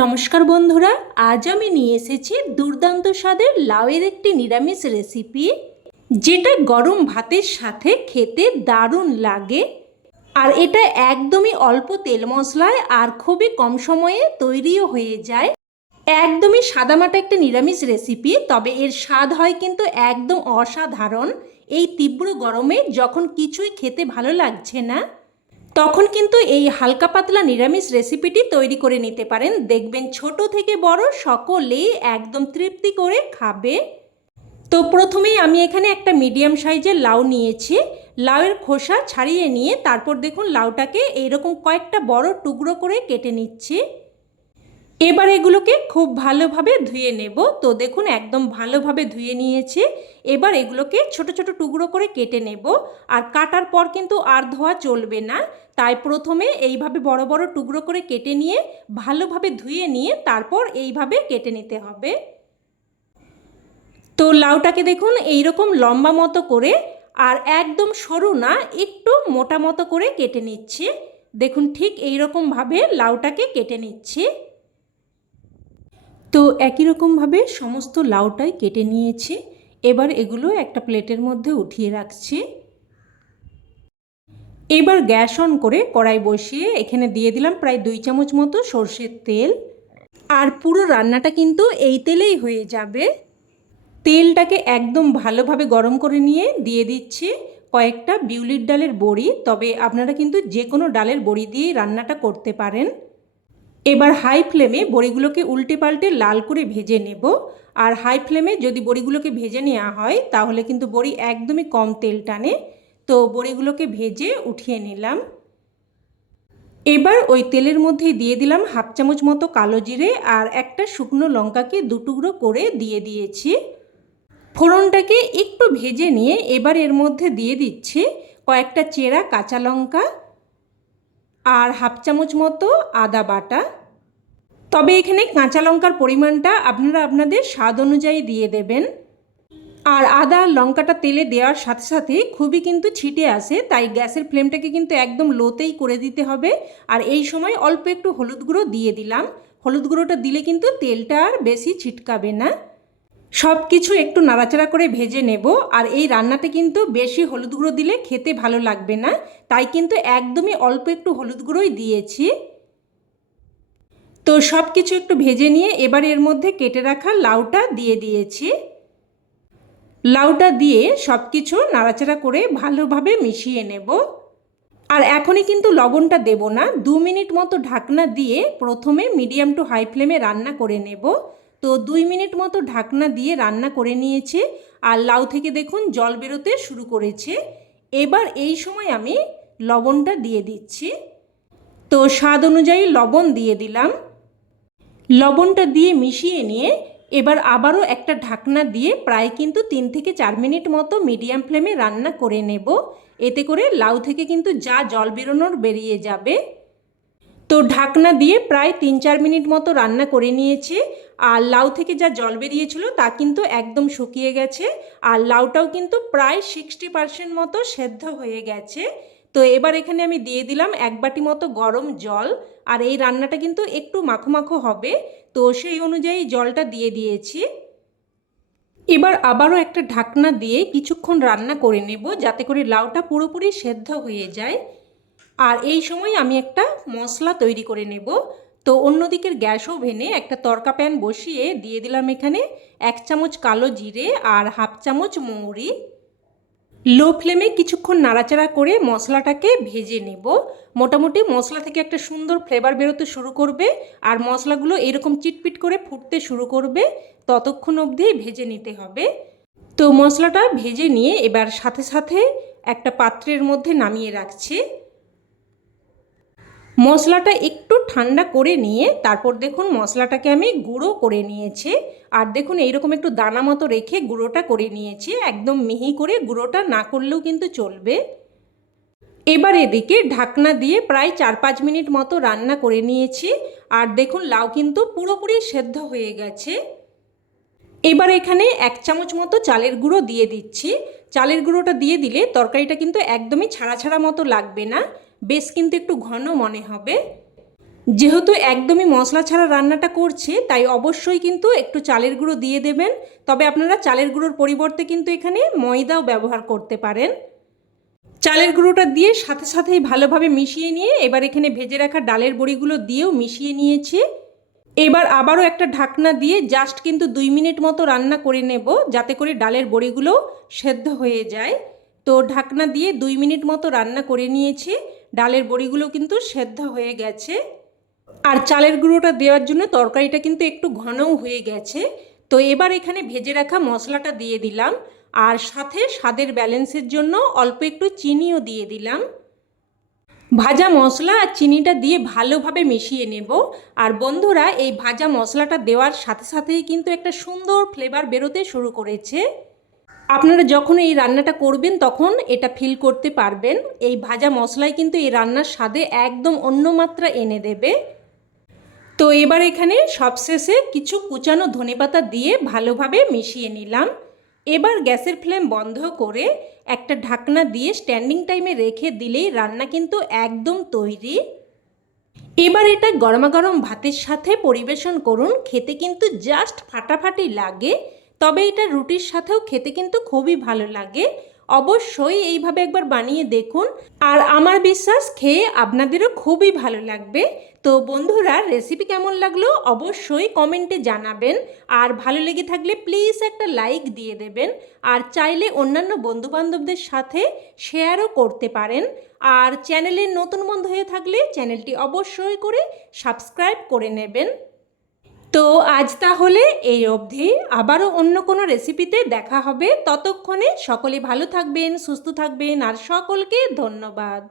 নমস্কার বন্ধুরা, আজ আমি নিয়ে এসেছি দুর্দান্ত স্বাদের লাউয়ের একটি নিরামিষ রেসিপি, যেটা গরম ভাতের সাথে খেতে দারুণ লাগে। আর এটা একদমই অল্প তেল মশলায় আর খুবই কম সময়ে তৈরিও হয়ে যায়। একদমই সাদামাটা একটা নিরামিষ রেসিপি, তবে এর স্বাদ হয় কিন্তু একদম অসাধারণ। এই তীব্র গরমে যখন কিছুই খেতে ভালো লাগছে না, তখন কিন্তু এই হালকা পাতলা নিরামিষ রেসিপিটি তৈরি করে নিতে পারেন। দেখবেন ছোট থেকে বড় সকলেই একদম তৃপ্তি করে খাবে। তো প্রথমেই আমি এখানে একটা মিডিয়াম সাইজের লাউ নিয়েছি। লাউয়ের খোসা ছাড়িয়ে নিয়ে তারপর দেখুন লাউটাকে এইরকম কয়েকটা বড় টুকরো করে কেটে নিচ্ছি। এবার এগুলোকে খুব ভালোভাবে ধুয়ে নেব। তো দেখুন একদম ভালোভাবে ধুয়ে নিয়েছি। এবার এগুলোকে ছোট ছোট টুকরো করে কেটে নেব। আর কাটার পর কিন্তু আর ধোয়া চলবে না, তাই প্রথমে এইভাবে বড় বড় টুকরো করে কেটে নিয়ে ভালোভাবে ধুয়ে নিয়ে তারপর এইভাবে কেটে নিতে হবে। তো লাউটাকে দেখুন এইরকম লম্বা মতো করে, আর একদম সরু না, একটু মোটা মতো করে কেটে নিচ্ছি। দেখুন ঠিক এইরকমভাবে লাউটাকে কেটে নিচ্ছি। তো একই রকমভাবে সমস্ত লাউটাই কেটে নিয়েছি। এবার এগুলো একটা প্লেটের মধ্যে উঠিয়ে রাখছি। এবার গ্যাস অন করে কড়াই বসিয়ে এখানে দিয়ে দিলাম প্রায় 2 চামচ মতো সর্ষের তেল। আর পুরো রান্নাটা কিন্তু এই তেলেই হয়ে যাবে। তেলটাকে একদম ভালোভাবে গরম করে নিয়ে দিয়ে দিচ্ছি কয়েকটা বিউলির ডালের বড়ি। তবে আপনারা কিন্তু যে কোনো ডালের বড়ি দিয়েই রান্নাটা করতে পারেন। এবার হাই ফ্লেমে বড়িগুলোকে উল্টে পাল্টে লাল করে ভেজে নেব। আর হাই ফ্লেমে যদি বড়িগুলোকে ভেজে নেওয়া হয় তাহলে কিন্তু বড়ি একদমই কম তেল টানে। তো বড়িগুলোকে ভেজে উঠিয়ে নিলাম। এবার ওই তেলের মধ্যে দিয়ে দিলাম হাফ চামচ মতো কালো জিরে আর একটা শুকনো লঙ্কাকে 2 টুকরো করে দিয়ে দিয়েছি। ফোড়নটাকে একটু ভেজে নিয়ে এবার এর মধ্যে দিয়ে দিচ্ছি কয়েকটা চেরা কাঁচা লঙ্কা আর হাফ চামচ মতো আদা বাটা। তবে এখানে কাঁচা লঙ্কার পরিমাণটা আপনারা আপনাদের স্বাদ অনুযায়ী দিয়ে দেবেন। আর আদা লঙ্কাটা তেলে দেওয়ার সাথে সাথে খুবই কিন্তু ছিটে আসে, তাই গ্যাসের ফ্লেমটাকে কিন্তু একদম লোতেই করে দিতে হবে। আর এই সময় অল্প একটু হলুদ গুঁড়ো দিয়ে দিলাম। হলুদ গুঁড়োটা দিলে কিন্তু তেলটা আর বেশি ছিটকাবে না। সব কিছু একটু নাড়াচাড়া করে ভেজে নেব। আর এই রান্নাতে কিন্তু বেশি হলুদ গুঁড়ো দিলে খেতে ভালো লাগবে না, তাই কিন্তু একদমই অল্প একটু হলুদ গুঁড়োই দিয়েছি। তো সব কিছু একটু ভেজে নিয়ে এবার এর মধ্যে কেটে রাখা লাউটা দিয়ে দিয়েছি। লাউটা দিয়ে সব কিছু নাড়াচাড়া করে ভালোভাবে মিশিয়ে নেব। আর এখনই কিন্তু লবণটা দেব না, 2 মিনিট মতো ঢাকনা দিয়ে প্রথমে মিডিয়াম টু হাই ফ্লেমে রান্না করে নেব। তো 2 মিনিট মতো ঢাকনা দিয়ে রান্না করে নিয়েছে। আর লাউ থেকে দেখুন জল বেরোতে শুরু করেছে। এবার এই সময় আমি লবণটা দিয়ে দিচ্ছি। তো স্বাদ অনুযায়ী লবণ দিয়ে দিলাম। লবণটা দিয়ে মিশিয়ে নিয়ে এবার আবারও একটা ঢাকনা দিয়ে প্রায় কিন্তু 3 থেকে 4 মিনিট মতো মিডিয়াম ফ্লেমে রান্না করে নেব। এতে করে লাউ থেকে কিন্তু যা জল বেরোনোর বেরিয়ে যাবে। তো ঢাকনা দিয়ে প্রায় 3-4 মিনিট মতো রান্না করে নিয়েছি। আর লাউ থেকে যা জল বেরিয়েছিল তা কিন্তু একদম শুকিয়ে গেছে। আর লাউটাও কিন্তু প্রায় 60% মতো সেদ্ধ হয়ে গেছে। তো এবার এখানে আমি দিয়ে দিলাম 1 বাটি মতো গরম জল। আর এই রান্নাটা কিন্তু একটু মাখো মাখো হবে, তো সেই অনুযায়ী জলটা দিয়ে দিয়েছি। এবার আবারও একটা ঢাকনা দিয়ে কিছুক্ষণ রান্না করে নেব, যাতে করে লাউটা পুরোপুরি সেদ্ধ হয়ে যায়। আর এই সময় আমি একটা মশলা তৈরি করে নেব। তো অন্যদিকের গ্যাস ওভেনে একটা তড়কা প্যান বসিয়ে দিয়ে দিলাম এখানে 1 চামচ কালো জিরে আর হাফ চামচ মৌরি। লো ফ্লেমে কিছুক্ষণ নাড়াচাড়া করে মশলাটাকে ভেজে নেব। মোটামুটি মশলা থেকে একটা সুন্দর ফ্লেভার বেরোতে শুরু করবে আর মশলাগুলো এরকম চিটপিট করে ফুটতে শুরু করবে, ততক্ষণ অবধি ভেজে নিতে হবে। তো মশলাটা ভেজে নিয়ে এবার সাথে সাথে একটা পাত্রের মধ্যে নামিয়ে রাখছি। মশলাটা একটু ঠান্ডা করে নিয়ে তারপর দেখুন মশলাটাকে আমি গুঁড়ো করে নিয়েছি। আর দেখুন এইরকম একটু দানা মতো রেখে গুঁড়োটা করে নিয়েছি, একদম মিহি করে গুঁড়োটা না করলেও কিন্তু চলবে। এবার এদিকে ঢাকনা দিয়ে প্রায় 4-5 মিনিট মতো রান্না করে নিয়েছি। আর দেখুন লাউ কিন্তু পুরোপুরি সেদ্ধ হয়ে গেছে। এবার এখানে 1 চামচ মতো চালের গুঁড়ো দিয়ে দিচ্ছি। চালের গুঁড়োটা দিয়ে দিলে তরকারিটা কিন্তু একদমই ছাড়া ছাড়া মতো লাগবে না, বেশ কিন্তু একটু ঘন মনে হবে। যেহেতু একদমই মশলা ছাড়া রান্নাটা করছে, তাই অবশ্যই কিন্তু একটু চালের গুঁড়ো দিয়ে দেবেন। তবে আপনারা চালের গুঁড়োর পরিবর্তে কিন্তু এখানে ময়দাও ব্যবহার করতে পারেন। চালের গুঁড়োটা দিয়ে সাথে সাথেই ভালোভাবে মিশিয়ে নিয়ে এবার এখানে ভেজে রাখা ডালের বড়িগুলো দিয়েও মিশিয়ে নিয়েছি। এবার আবারও একটা ঢাকনা দিয়ে জাস্ট কিন্তু 2 মিনিট মতো রান্না করে নেব, যাতে করে ডালের বড়িগুলো সেদ্ধ হয়ে যায়। তো ঢাকনা দিয়ে 2 মিনিট মতো রান্না করে নিয়েছি। ডালের বড়িগুলো কিন্তু সেদ্ধ হয়ে গেছে। আর চালের গুঁড়োটা দেওয়ার জন্য তরকারিটা কিন্তু একটু ঘনও হয়ে গেছে। তো এবার এখানে ভেজে রাখা মশলাটা দিয়ে দিলাম, আর সাথে স্বাদের ব্যালেন্সের জন্য অল্প একটু চিনিও দিয়ে দিলাম। ভাজা মশলা আর চিনিটা দিয়ে ভালোভাবে মিশিয়ে নেব। আর বন্ধুরা, এই ভাজা মশলাটা দেওয়ার সাথে সাথেই কিন্তু একটা সুন্দর ফ্লেভার বেরোতে শুরু করেছে। আপনারা যখন এই রান্নাটা করবেন তখন এটা ফিল করতে পারবেন। এই ভাজা মশলাই কিন্তু এই রান্নার স্বাদে একদম অন্য মাত্রা এনে দেবে। তো এবার এখানে সবশেষে কিছু কুচানো ধনেপাতা দিয়ে ভালোভাবে মিশিয়ে নিলাম। এবার গ্যাসের ফ্লেম বন্ধ করে একটা ঢাকনা দিয়ে স্ট্যান্ডিং টাইমে রেখে দিলেই রান্না কিন্তু একদম তৈরি। এবার এটা গরমাগরম ভাতের সাথে পরিবেশন করুন। খেতে কিন্তু জাস্ট ফাটাফাটি লাগে। তবে এটা রুটির সাথেও খেতে কিন্তু খুবই ভালো লাগে। অবশ্যই এইভাবে একবার বানিয়ে দেখুন, আর আমার বিশ্বাস খেয়ে আপনাদেরও খুবই ভালো লাগবে। তো বন্ধুরা, রেসিপি কেমন লাগলো অবশ্যই কমেন্টে জানাবেন। আর ভালো লেগে থাকলে প্লিজ একটা লাইক দিয়ে দেবেন। আর চাইলে অন্যান্য বন্ধুবান্ধবদের সাথে শেয়ারও করতে পারেন। আর চ্যানেলের নতুন বন্ধু হয়ে থাকলে চ্যানেলটি অবশ্যই করে সাবস্ক্রাইব করে নেবেন। তো আজ তাহলে এই অবধি। আবারও অন্য কোনো রেসিপিতে দেখা হবে। ততক্ষণে সকলে ভালো থাকবেন, সুস্থ থাকবেন, আর সকলকে ধন্যবাদ।